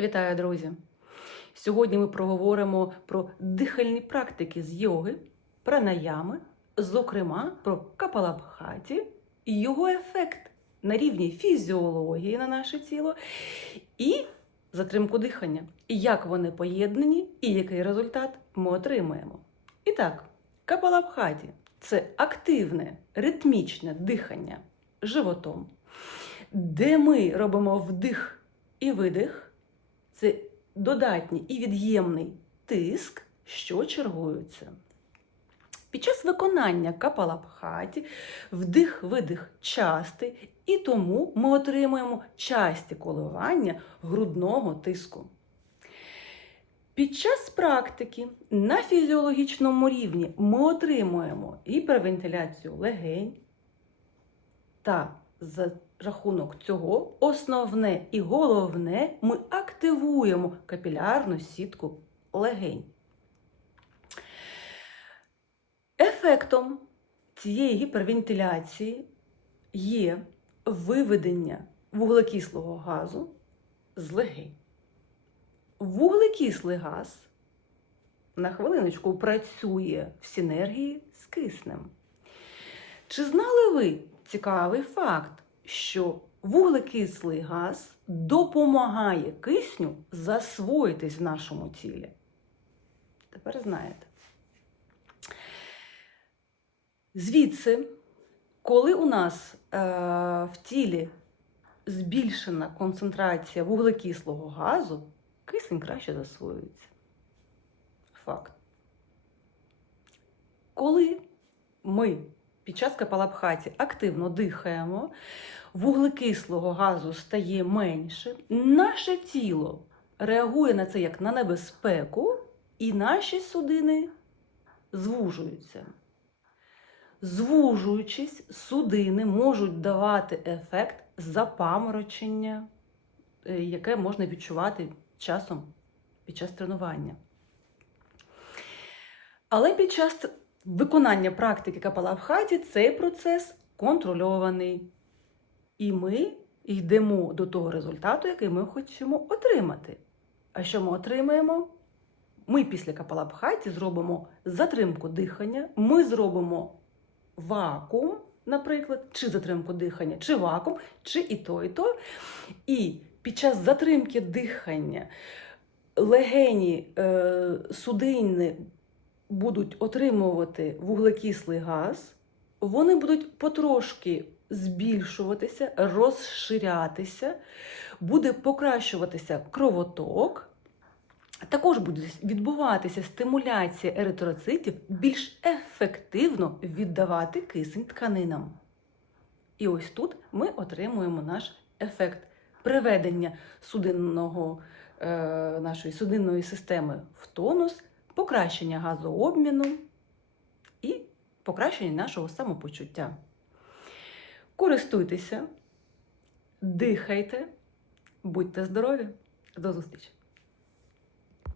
Вітаю, друзі! Сьогодні ми проговоримо про дихальні практики з йоги, пранаями, зокрема про капалабхаті і його ефект на рівні фізіології на наше тіло і затримку дихання, і як вони поєднані, і який результат ми отримуємо. І так, капалабхаті це активне ритмічне дихання животом, де ми робимо вдих і видих. Це додатній і від'ємний тиск, що чергуються. Під час виконання капалабхаті вдих-видих частий, і тому ми отримуємо часті коливання грудного тиску. Під час практики на фізіологічному рівні ми отримуємо гіпервентиляцію легень та за рахунок цього основне і головне ми активуємо капілярну сітку легень. Ефектом цієї гіпервентиляції є виведення вуглекислого газу з легень. Вуглекислий газ на хвилиночку працює в синергії з киснем. Чи знали ви цікавий факт, що вуглекислий газ допомагає кисню засвоїтись в нашому тілі? Тепер знаєте. Звідси, коли у нас е, в тілі збільшена концентрація вуглекислого газу, кисень краще засвоюється. Факт. Коли ми під час капалабхаті активно дихаємо, вуглекислого газу стає менше, наше тіло реагує на це як на небезпеку, і наші судини звужуються. Звужуючись, судини можуть давати ефект запаморочення, е, яке можна відчувати часом під час тренування. Але під час виконання практики капалабхаті цей процес контрольований. І ми йдемо до того результату, який ми хочемо отримати. А що ми отримаємо? Ми після капалабхаті зробимо затримку дихання, ми зробимо вакуум, наприклад, чи затримку дихання, чи вакуум, чи і то, і то. І під час затримки дихання легені е, судинні будуть отримувати вуглекислий газ, вони будуть потрошки збільшуватися, розширятися, буде покращуватися кровоток. Також буде відбуватися стимуляція еритроцитів більш ефективно віддавати кисень тканинам. І ось тут ми отримуємо наш ефект приведення судинного, е, нашої судинної системи в тонус, покращення газообміну і покращення нашого самопочуття. Користуйтеся, дихайте, будьте здорові! До зустрічі!